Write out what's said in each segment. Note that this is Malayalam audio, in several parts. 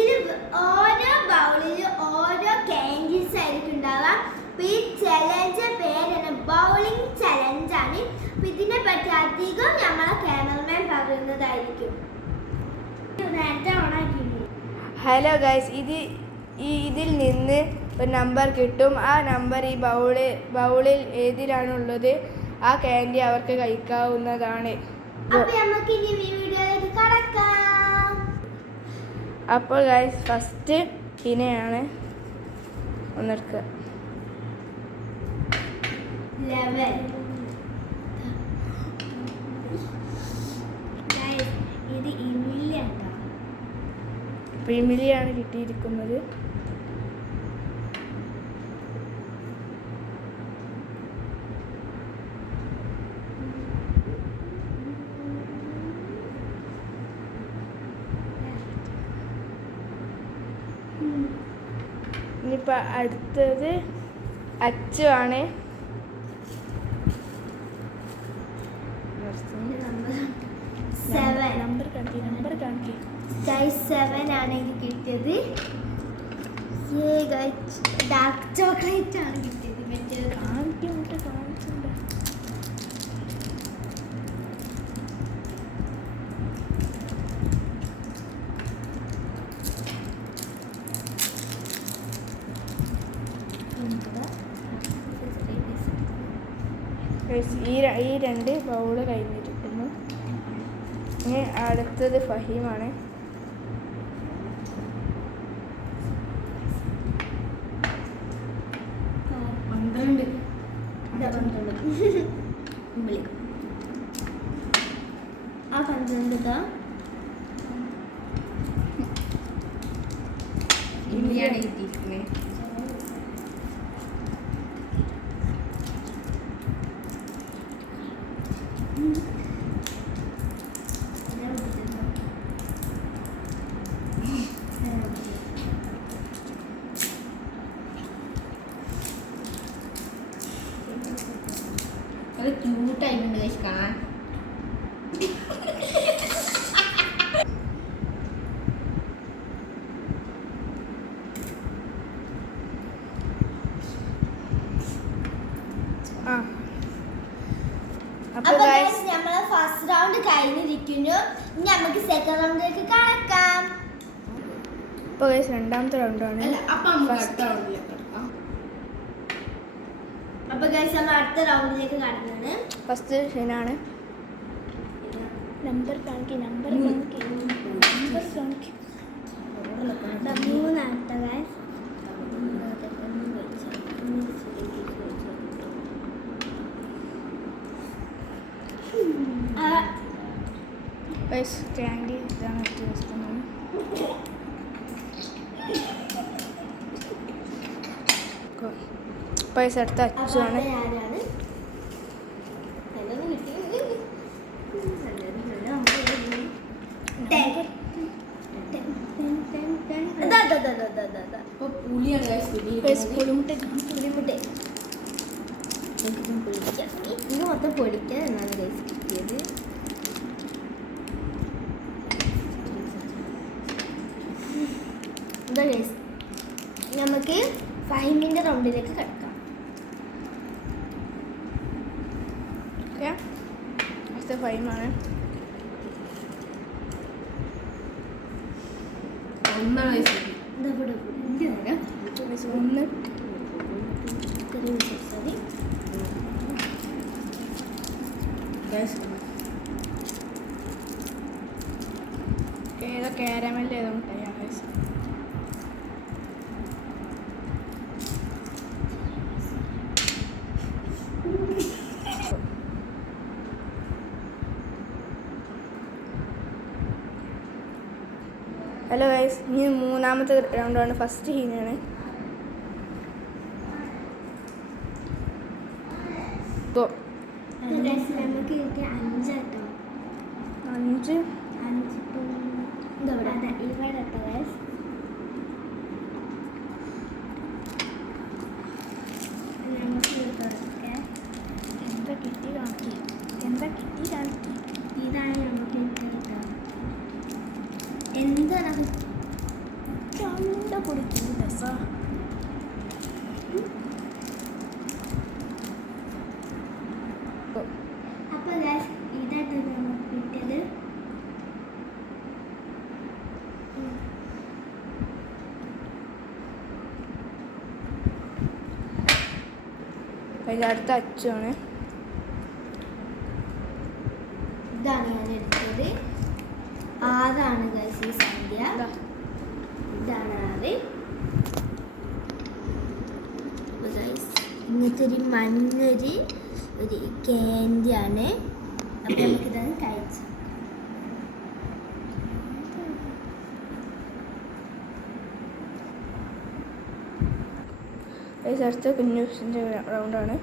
ഇതിൽ ഓരോ ബൗളിൽ ഓരോ കാൻഡീസ് ആയിരിക്കും ഉണ്ടാവാം. ഈ ചലഞ്ച് പേരാണ് ബൗളിംഗ് ചലഞ്ചാണ്. ഇതിനെ പറ്റി അധികം നമ്മളെ ക്യാമറമാൻ പറയുന്നതായിരിക്കും. ഹലോ ഗൈസ്, ഇതിൽ നിന്ന് ഒരു നമ്പർ കിട്ടും. ആ നമ്പർ ഈ ബൗളിൽ ഏതിലാണുള്ളത് ആ ക്യാൻഡി അവർക്ക് കഴിക്കാവുന്നതാണ്. അപ്പോൾ ഗൈസ് ഫസ്റ്റ് ഇനയാണ് ഒന്നെടുക്കുക. ഇത് ഇമിലിയാണ് കിട്ടിയിരിക്കുന്നത്. ഇനിയിപ്പോൾ അടുത്തത് അച്ചു ആണ്. നമ്പർ കാണിക്കുക. സൈസ് 7 ആണ് എനിക്ക് കിട്ടിയത്. ഡാർക്ക് ചോക്ലേറ്റ് ആണ് കിട്ടിയത്. മറ്റേത് കാണിച്ചിട്ടുണ്ട്. ഈ രണ്ട് ബൗള് കഴിഞ്ഞിരിക്കുന്നു. ഇനി അടുത്തത് ഫഹീമാണ്. ആ 12 ഇനിയാണ് കിട്ടിയിരിക്കുന്നത്. അത് ക്യൂട്ടായിട്ടുണ്ട് ഗൈസ് കാണാൻ. നമ്മളെ ഫസ്റ്റ് റൗണ്ട് കഴിഞ്ഞിരിക്കുന്നു. ഇനി നമുക്ക് സെക്കൻഡ് റൗണ്ടിലേക്ക് കടക്കാം. ഇപ്പോൾ രണ്ടാമത്തെ റൗണ്ടാണ്. അപ്പൊ ഗൈസ് നമ്മൾ അടുത്ത റൗണ്ടിലേക്ക് കടന്നാണ്. ഫസ്റ്റ് ഷെനാണ്. നമ്പർ കാണിക്കുക. മൂന്നാമത്തെ ഗൈസ് ക്യാൻഡി ഇതാണ് വ്യത്യാസം. പൈസ അടുത്ത അച്ചുവാണ്. ഇത് മൊത്തം പൊടിക്കാൻ എന്നാണ് ഗൈസ് കിട്ടിയത്. നമുക്ക് ഫൈമിന്റെ റൗണ്ടിലേക്ക് കിടക്കാം. അടുത്ത ഫൈമാണ്. ഏതോ കാരമൽ ഏതോ മുട്ടായാണ്. ഹലോ ഗൈസ്, ഇനി മൂന്നാമത്തെ റൗണ്ടാണ്. ഫസ്റ്റ് ഹീനാണ്. നമുക്ക് കിട്ടിയ 5 കേട്ടോ. 5 ഇവിടെ കേട്ടോ ഗൈസ്. നമുക്ക് എന്താ കിട്ടി കാണിക്കി. ഇതാണ് നമുക്ക് കിട്ടിയ കേട്ടോ. എന്താണ് അതിൻ്റെ അടുത്ത അച്ചുമാണ്. ഇതാണ് ഞാൻ എടുത്തത്. ആറാണ് ഗൈസ് ഈ സംഖ്യ. ഇതാണ് 6. ഇങ്ങനത്തെ ഒരു മഞ്ഞൊരു ക്യാൻഡിയാണ്. അപ്പം നമുക്കിതാണ് കഴിച്ചു. അടുത്ത കുഞ്ഞു റൗണ്ടാണ്.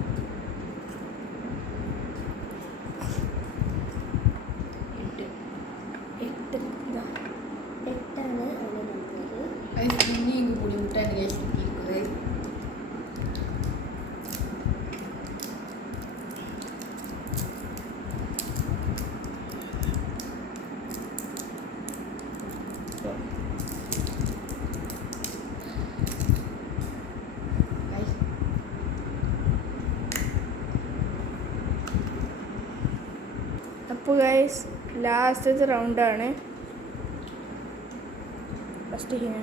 എട്ടാണ് അവിടെ നമ്പർ. ഇനിയും ബുദ്ധിമുട്ടാണ് ഗൈസ് കിട്ടിയിരിക്കുന്നത്. അപ്പോൾ ഗൈസ് ലാസ്റ്റത്തെ റൗണ്ടാണ്. ഫസ്റ്റ് ഹിന.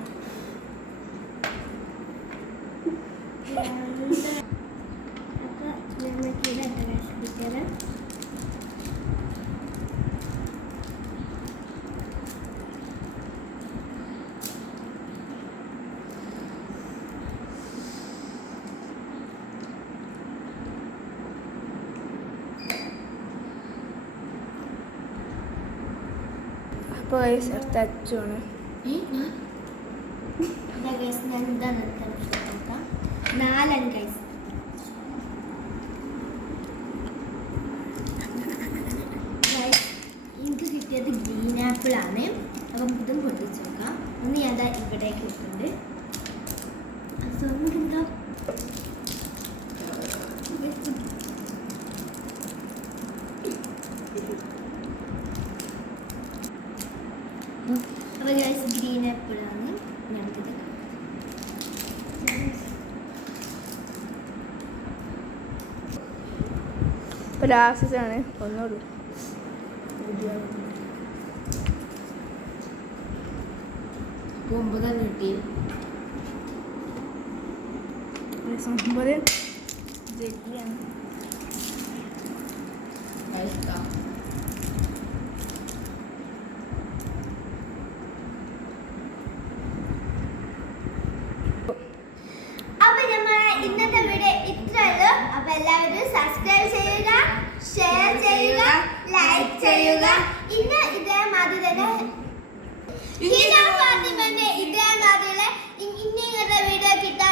അപ്പോൾ ഗൈസ് അടുത്ത അച്ചുമാണ്. ഞാൻ ഇതാണ് എടുക്കാൻ 4 ഗൈസ്. എനിക്ക് കിട്ടിയത് ഗ്രീൻ ആപ്പിൾ ആണ്. അപ്പം ഇതും പൊട്ടിച്ച് നോക്കാം. ഒന്ന് ഞാൻ ഇവിടേക്ക് ഇട്ടുണ്ട്. അതെന്താ അപ്പോൾ ഗൈസ് ഗ്രീൻ ആപ്പിൾ ആണ് ഞങ്ങൾക്ക്. ഇപ്പോൾ ലാസ്റ്റാണ്. ഒന്നുള്ളൂ. 9 കിട്ടി. 9 ജെല്ലിയാണ്. അപ്പോൾ നമ്മൾ ഇന്നത്തെ വീഡിയോ ഇത്രയുള്ളൂ. അപ്പോൾ എല്ലാവരും സബ്സ്ക്രൈബ് ചെയ്യുക, ഷെയർ ചെയ്യുക, ലൈക്ക് ചെയ്യുക. ഇന്ന് ഇതേമാതിരി തന്നെ ഇതേമാതിരി ഇനിങ്ങളുടെ വീഡിയോ കിട്ടാൻ